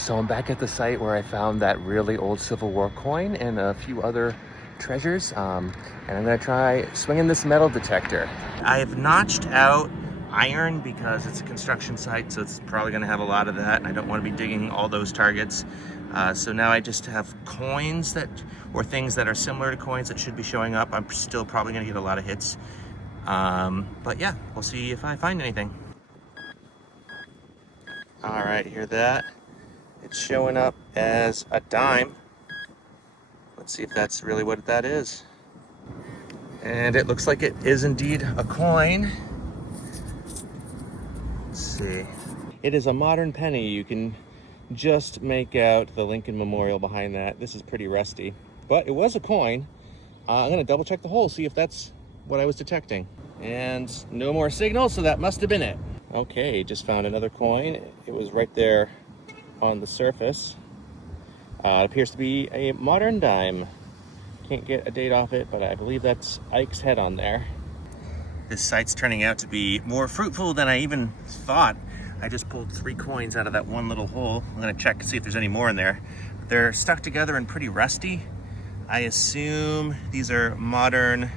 So I'm back at the site where I found that really old Civil War coin and a few other treasures. And I'm gonna try swinging this metal detector. I've notched out iron because it's a construction site, so it's probably gonna have a lot of that. And I don't wanna be digging all those targets. So now I just have coins or things that are similar to coins that should be showing up. I'm still probably gonna get a lot of hits. But yeah, we'll see if I find anything. All right, hear that? It's showing up as a dime. Let's see if that's really what that is. And it looks like it is indeed a coin. Let's see. It is a modern penny. You can just make out the Lincoln Memorial behind that. This is pretty rusty, but it was a coin. I'm gonna double check the hole, see if that's what I was detecting. And no more signal, so that must have been it. Okay, just found another coin. It was right there on the surface. It appears to be a modern dime. Can't get a date off it, but I believe that's Ike's head on there. This site's turning out to be more fruitful than I even thought. I just pulled 3 coins out of that one little hole. I'm gonna check to see if there's any more in there. They're stuck together and pretty rusty. I assume these are modern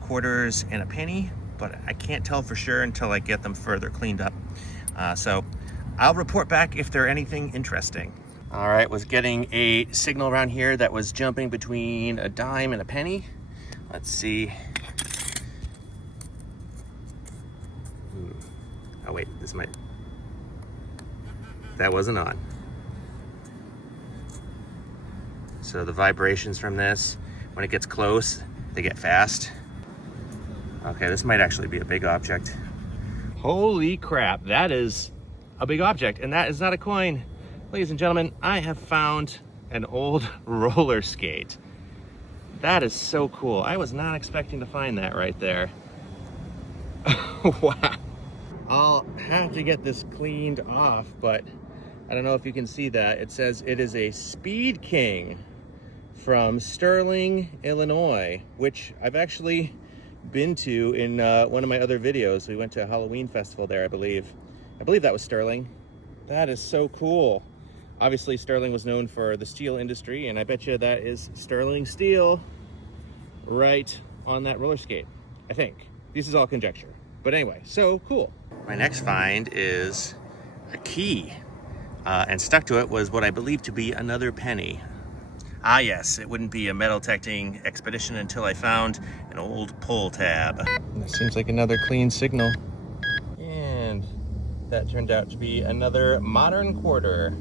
quarters and a penny, but I can't tell for sure until I get them further cleaned up. So I'll report back if they're anything interesting. All right, was getting a signal around here that was jumping between a dime and a penny. Let's see. Oh wait, that wasn't on. So the vibrations from this, when it gets close, they get fast. Okay, this might actually be a big object. Holy crap, that is a big object, and that is not a coin. Ladies and gentlemen, I have found an old roller skate. That is so cool. I was not expecting to find that right there. Wow. I'll have to get this cleaned off, but I don't know if you can see that. It says it is a Speed King from Sterling, Illinois, which I've actually been to in one of my other videos. We went to a Halloween festival there, I believe. I believe that was Sterling. That is so cool. Obviously, Sterling was known for the steel industry, and I bet you that is Sterling steel right on that roller skate, I think. This is all conjecture. But anyway, so cool. My next find is a key, and stuck to it was what I believe to be another penny. Ah yes, it wouldn't be a metal detecting expedition until I found an old pull tab. That seems like another clean signal. And that turned out to be another modern quarter.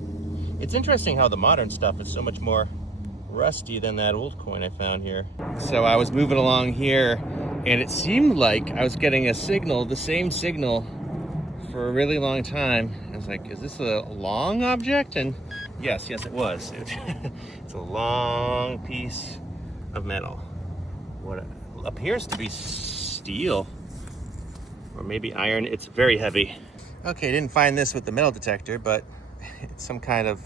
It's interesting how the modern stuff is so much more rusty than that old coin I found here. So I was moving along here, and it seemed like I was getting a signal, the same signal, for a really long time. I was like, is this a long object? And yes it was. It's a long piece of metal. What appears to be steel, or maybe iron. It's very heavy. Okay, didn't find this with the metal detector, but it's some kind of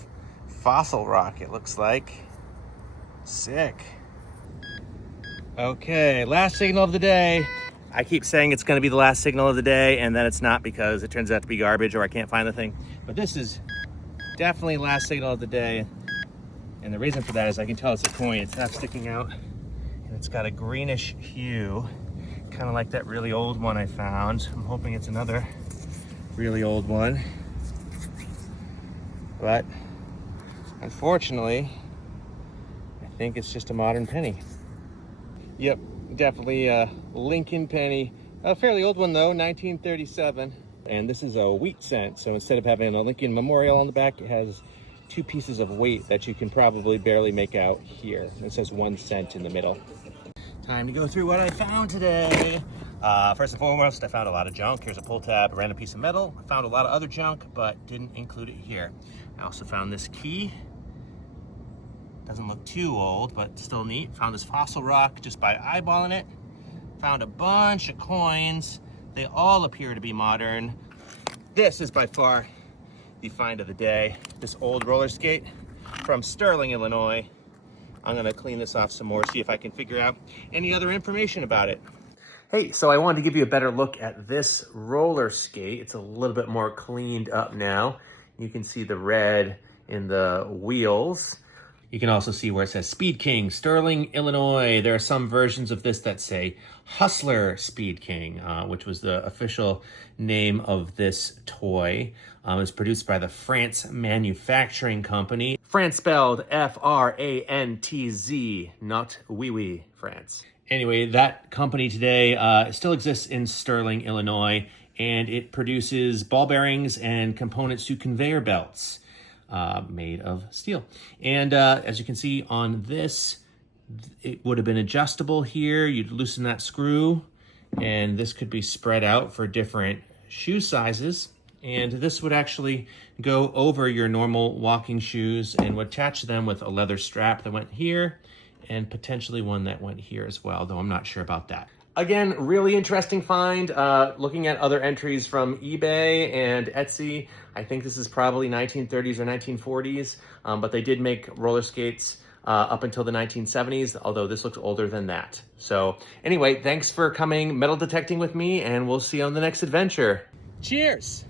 fossil rock, it looks like. Sick. Okay, last signal of the day. I keep saying it's gonna be the last signal of the day, and then it's not because it turns out to be garbage or I can't find the thing. But this is definitely last signal of the day. And the reason for that is I can tell it's a coin. It's half sticking out, and it's got a greenish hue, kind of like that really old one I found. I'm hoping it's another really old one. But unfortunately, I think it's just a modern penny. Yep, definitely a Lincoln penny. A fairly old one though, 1937. And this is a wheat cent, so instead of having a Lincoln Memorial on the back, it has 2 pieces of weight that you can probably barely make out here. It says 1 cent in the middle. Time to go through what I found today. First and foremost, I found a lot of junk. Here's a pull tab, a random piece of metal. I found a lot of other junk, but didn't include it here. I also found this key. Doesn't look too old, but still neat. Found this fossil rock just by eyeballing it. Found a bunch of coins. They all appear to be modern. This is by far the find of the day. This old roller skate from Sterling, Illinois. I'm gonna clean this off some more, see if I can figure out any other information about it. Hey, so I wanted to give you a better look at this roller skate. It's a little bit more cleaned up now. You can see the red in the wheels. You can also see where it says Speed King, Sterling, Illinois. There are some versions of this that say Hustler Speed King, which was the official name of this toy. It was produced by the France Manufacturing Company. France spelled F-R-A-N-T-Z, not wee-wee France. Anyway, that company today still exists in Sterling, Illinois, and it produces ball bearings and components to conveyor belts. Made of steel. And as you can see on this, it would have been adjustable here. You'd loosen that screw, and this could be spread out for different shoe sizes. And this would actually go over your normal walking shoes and would attach them with a leather strap that went here and potentially one that went here as well, though I'm not sure about that. Again, really interesting find. Looking at other entries from eBay and Etsy, I think this is probably 1930s or 1940s, but they did make roller skates up until the 1970s, although this looks older than that. So anyway, thanks for coming metal detecting with me, and we'll see you on the next adventure. Cheers!